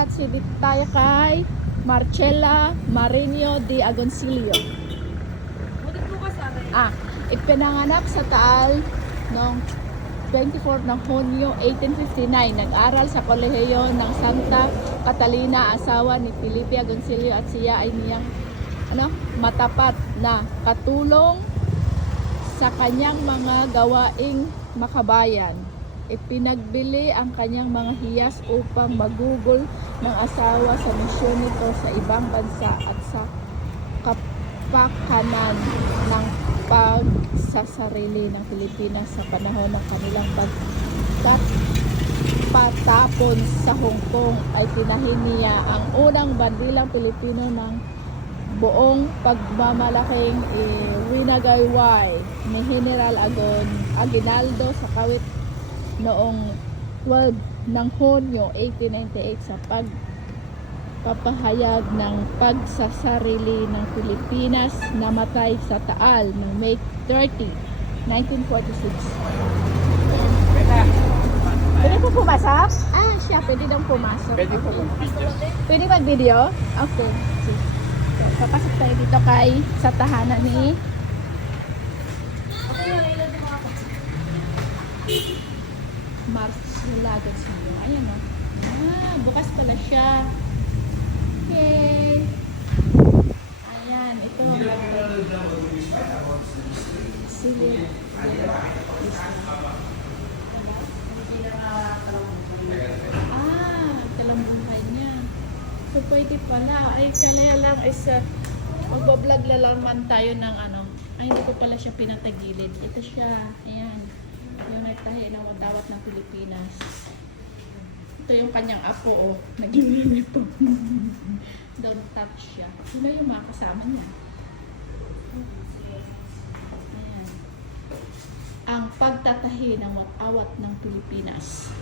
Ayan, sudit tayo kay Marcela Marinho de Agoncillo. Ipinanganak sa Taal noong 24 ng Hunyo 1859. Nag-aral sa kolehiyo ng Santa Catalina, asawa ni Felipe Agoncillo, at siya ay niyang matapat na katulong sa kanyang mga gawaing makabayan. Ipinagbili ang kanyang mga hiyas upang magugol ng asawa sa misyon nito sa ibang bansa at sa kapakanan ng pagsasarili ng Pilipinas sa panahon ng kanilang pagkatapon sa Hong Kong. Ay tinahin niya ang unang bandilang Pilipino ng buong pagmamalaking winagayway ni General Aguinaldo sa Kawit noong 12 ng Hunyo 1898 sa pagpapahayag ng pagsasarili ng Pilipinas. Namatay sa Taal noong May 30, 1946. Pwede po pumasok? Siya, pwede daw pumasok. Pwede po pumasok. Pwede mag-video? Okay. Papasok tayo dito sa tahanan ni Marcela Agoncillo. Ayan o. Bukas pala siya. Okay. Ayan, ito. Sige. Talambuhay niya. So, pwede pala. Ay, kaya lang is magbablog lalaman tayo ng hindi ko pala siya pinatagilid. Ito siya. Ayan. Yung nagtahi ng watawat ng Pilipinas. Ito yung kanyang apo, nag-uniform. Don't touch siya. Sino yung mga kasama niya? Ayan. Ang pagtatahi ng watawat ng Pilipinas.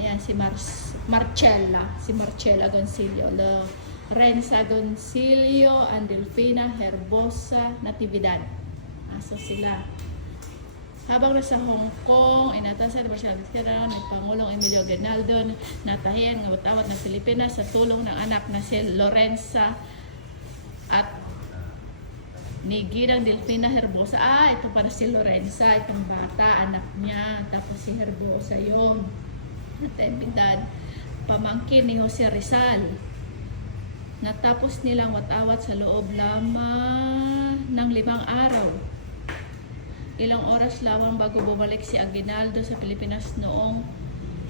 Ayan, si Marcela Agoncillo, Lorenza Agoncillo, and Delfina Herbosa Natividad. So sila. Habang nasa Hong Kong, inatasan ng Pangulong Emilio Aguinaldo, natahian ng watawat ng Pilipinas sa tulong ng anak na si Lorenza at ni Ginang Delfina Herbosa. Ito para si Lorenza, itong bata, anak niya. Tapos si Herbosa yung Natividad, pamangkin ni Jose Rizal. Natapos nilang watawat sa loob lamang ng 5 araw. Ilang oras lamang bago bumalik si Aguinaldo sa Pilipinas noong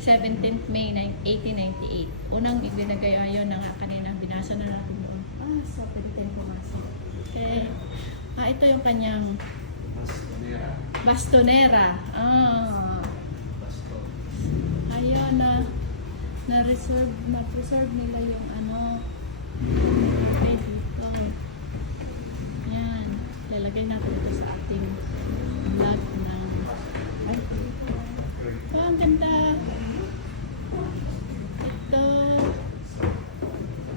17th May 1898. Unang ibinigay ayon na nga kanina, binasa na natin doon. Sa pwede tayong pumasok. Okay. Ito yung kanyang bastonera. Ayan na-preserve nila yung ay dito. Yan. Lalagay natin ito sa ating vlog ng ang ganda.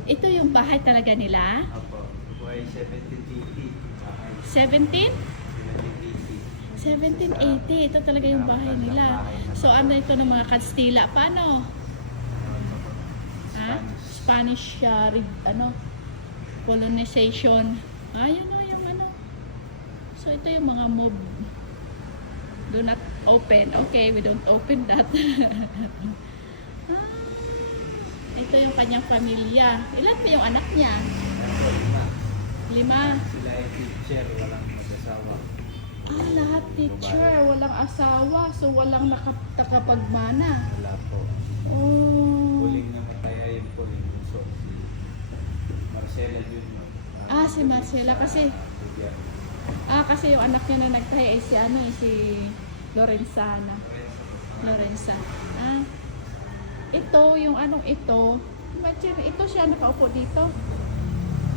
Ito yung bahay talaga nila. Apo. Ito ay 1780. 1780. Ito talaga yung bahay nila. So ito ng mga Kastila. Paano? Spanish colonization. Yun o yung So ito yung mga move. Do not open. Okay, we don't open that. Ito yung kanyang pamilya. Ilan pa yung anak niya? 5. Sila ay teacher, walang mag-asawa. Lahat teacher, walang asawa. So walang nakapagmana. Wala po. Huling namatay ay yung huling bunso. Si Marcela Junior. Si Marcela kasi yung anak niya na nagtahi ay si Lorenza. Ito yung ito. Imagine, ito siya nakaupo dito.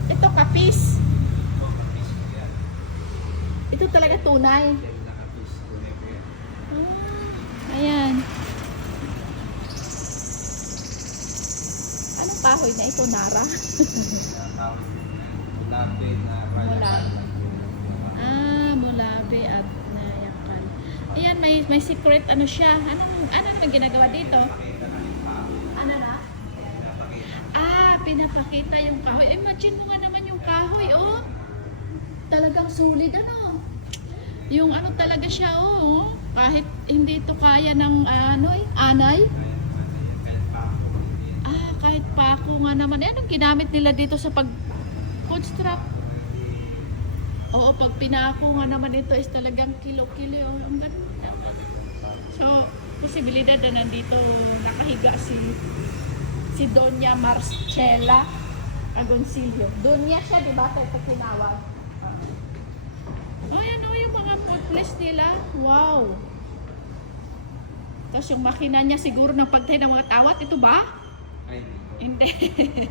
Ito kapis. Ito talaga tunay. Ayan. Anong kahoy na ito, Nara? Mulabi at Nayakan. Ayan, may secret siya. Ano naman ginagawa dito? Ano na? pinapakita yung kahoy. Imagine mo nga naman yung kahoy, oh. Talagang sulit, ano. Yung ano talaga siya, oh. Kahit hindi ito kaya ng anay. Kahit pako nga naman. Anong ginamit nila dito sa pag-construct? Oo, pag pinako nga naman ito is talagang kilo-kilo. Oh, ang ganda. So, posibilidad na nandito nakahiga si Doña Marcela Agoncillo. Doña siya, di ba? Sa tinawag. Ayan o, yung mga footpless nila. Wow! Tapos yung makina niya siguro ng pagtay ng mga tawat. Ito ba? Ay, Hindi.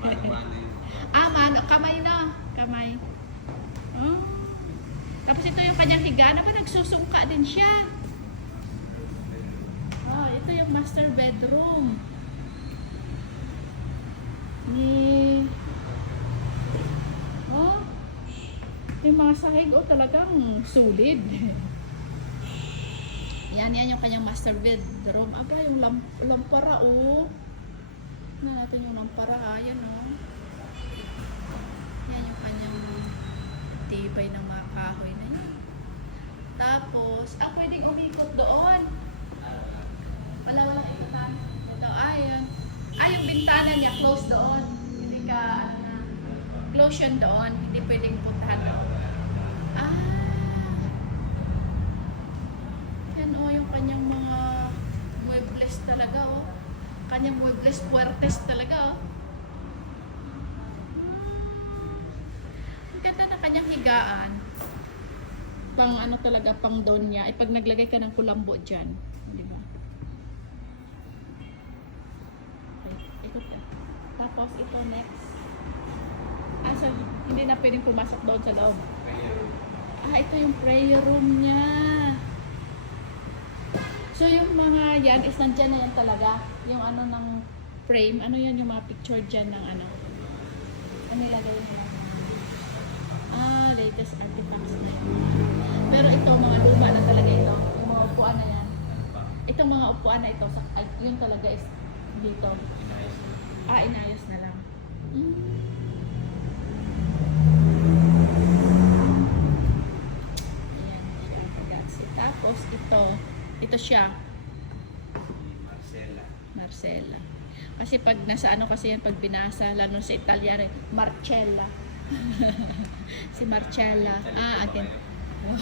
paano yun? Mano, kamay na. Kamay. Oh. Tapos ito yung kanyang higaan. Ba, nagsusungka din siya. Ito yung master bedroom. Yung mga sahig, talagang solid. Yan yung kanyang master bedroom. Aba, yung lampara, na natin yung lampara, yan, Yan yung kanyang tibay ng mga kahoy na yan. Tapos, pwedeng umikot doon. Wala ikutan. Ito, ayan. Yung bintana niya, close doon. Hindi ka, close yun doon. Hindi pwedeng puntahan doon. Yan, yung kanyang mga muebles talaga, kanyang muebles puertes talaga, Ang ganda na kanyang higaan. Pang talaga, pang doon niya. Pag naglagay ka ng kulambo dyan. Di ba? Tapos ito next. So hindi na pwedeng pumasok doon sa loob. Ito yung prayer room niya. So yung mga yan is nandyan na yan talaga. Yung ng frame. Ano yan yung mga picture dyan ng ano nilagay nila. Latest artifacts na yan. Pero ito mga luma na talaga ito. Yung mga upuan na yan. Itong mga upuan na ito, yun talaga is dito. Inayos na lang. Ayan siya. That's it. Tapos ito siya. Marcela. Kasi pag nasa kasi yan, pag binasa, lalo sa Italiano, Marcella. Si Marcella. Again. Wow.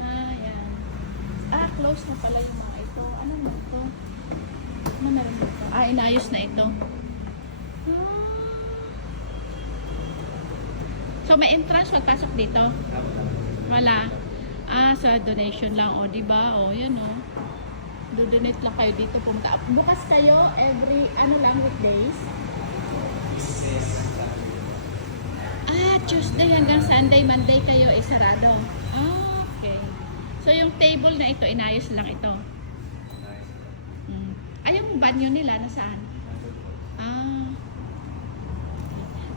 Ayan. Close na pala yung mga ito. Ano na ito? Ano na rin ito? Inayos na ito. So, may entrance magpasok dito? Wala. Sa donation lang. Diba? Yan do-donate lang kayo dito. Pumunta. Bukas kayo every, weekdays? Tuesday hanggang Sunday, Monday kayo sarado. Okay. So, yung table na ito, inayos lang ito. Yung banyo nila, nasaan?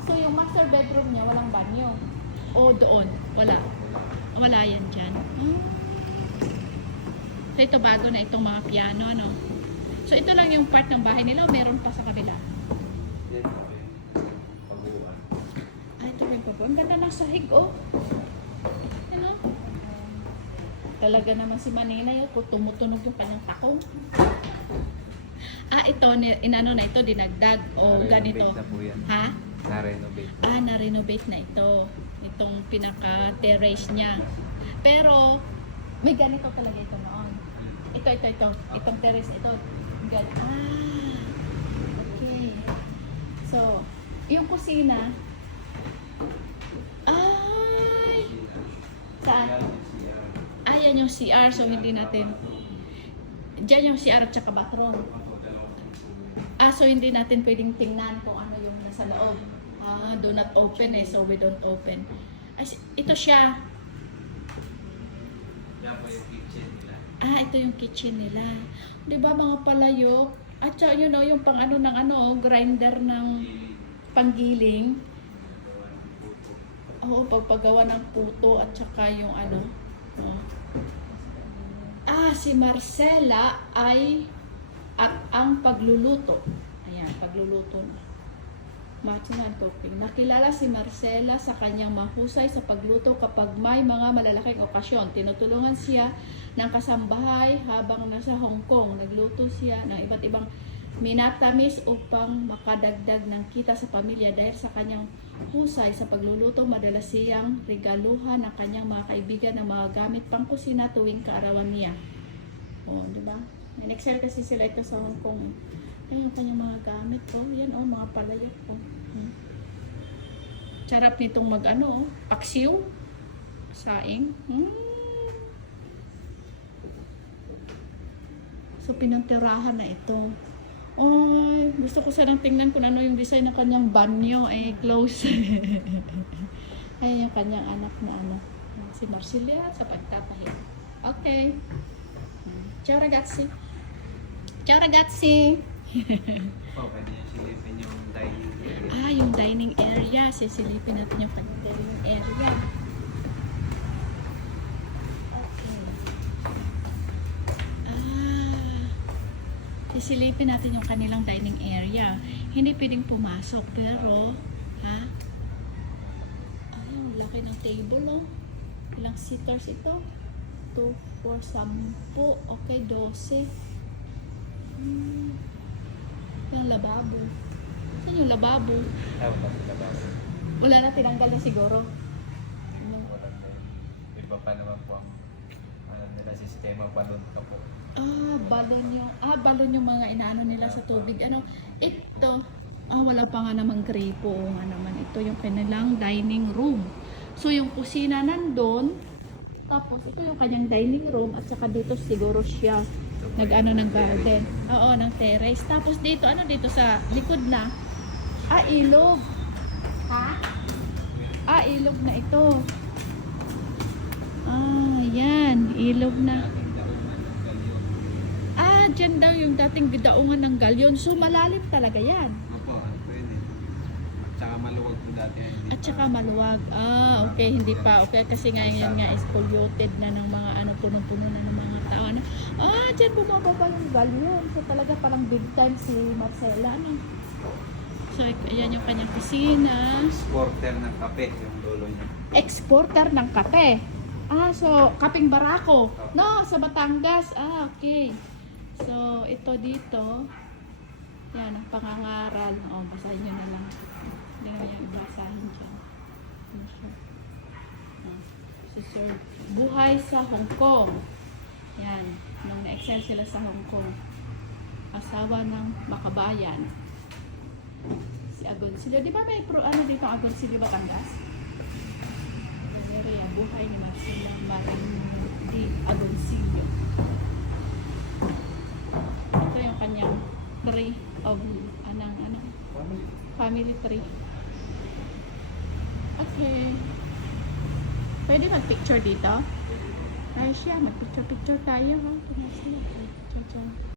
So, yung master bedroom niya, walang banyo. Doon. Wala yan dyan. So, ito bago na itong mga piano, So, ito lang yung part ng bahay nila o meron pa sa kabila? Ito rin pa po. Ang ganda ng sahig, Talaga naman si Maninay, tumutunog yung kanyang takong. Ito, inano na ito, dinagdag ganito. Na po yan. Ha? Na-renovate. Na-renovate na ito. Itong pinaka-terrace niya. Pero, may ganito talaga ito noon. Ito. Itong terrace, ito. Okay. So, yung kusina, saan? Yan yung CR, so hindi natin. Diyan yung CR at saka bathroom. So hindi natin pwedeng tingnan kung ano yung nasa loob. Do not open so we don't open. Ito siya. Yan po yung kitchen nila. Ito yung kitchen nila. Diba mga palayok? At saka yung pang ng grinder ng panggiling. Pagpagawa ng puto at saka yung si Marcela ay at ang pagluluto. Ayan, pagluluto na. Matchman cooking. Nakilala si Marcela sa kanyang mahusay sa pagluto kapag may mga malalaking okasyon. Tinutulungan siya ng kasambahay habang nasa Hong Kong. Nagluto siya ng iba't ibang minatamis upang makadagdag ng kita sa pamilya. Dahil sa kanyang husay sa pagluluto, madalas siyang regaluhan ng kanyang mga kaibigan ng mga gamit pang kusina tuwing kaarawan niya. O, diba? Nag-excel kasi sila ito sa Hong Kong. Ayan yung kanyang mga gamit. Oh, yan oh, mga palayok. Oh. Sarap nitong mag-ano, paksiw. Saing. So, pinantirahan na ito. Ay, gusto ko sanang tingnan kung ano yung design ng kanyang banyo. Close. Ayan yung kanyang anak na ano. Si Marcelia sa pagtatahi. Okay. Ciao ragazzi. Ciao ragazzi. Pwede niya silipin yung dining area. Yung dining area. Sisilipin natin yung dining area. Okay. Sisilipin natin yung kanilang dining area. Hindi pwedeng pumasok, pero, ang laki ng table, oh. Ilang seaters ito? 2, 4, 10. Okay, 12. Yung lababo. Saan yung lababo? Wala sila ba? Wala na, tinanggal na siguro. Wala na. Iba pa naman po ang nila sistema, balon ka po. Balon yung mga inaano nila sa tubig. Ito, wala pa nga namang gripo. Nga naman, ito yung kanilang dining room. So, yung kusina nandun, tapos ito yung kanyang dining room, at saka dito siguro siya nag-ano ng garden. Oo, ng terrace. Tapos dito, dito sa likod na, ilog. Ilog na ito. Yan, ilog na. Dyan daw yung dating daungan ng galyon. So, malalim talaga yan. Opo, pwede. At saka maluwag po dati. At saka maluwag. Okay, hindi pa. Okay, kasi ngayon nga is polluted na ng mga punong-puno na ng mga tao. Dyan bumababa yung galyon. So, talaga parang big time si Marcela. So, ayan yung kanyang kusina. Exporter ng kape, yung lolo niya. Exporter ng kape. So, kaping barako. No, sa Batangas. Okay. So, ito dito. Yan, ang pangangaral. Basahin nyo na lang. Hindi naman yung ibasahin dyan. Si Sir, buhay sa Hong Kong. Yan, nung na-excel sila sa Hong Kong. Asawa ng makabayan. Si Agoncillo. Di ba may dito ang Agoncillo, Batangas? Buhay ni Marcela Marandi Agoncillo. Ito yung kanyang tree of family tree. Okay. Pwede mag-picture dito? Ay siya, mag-picture tayo.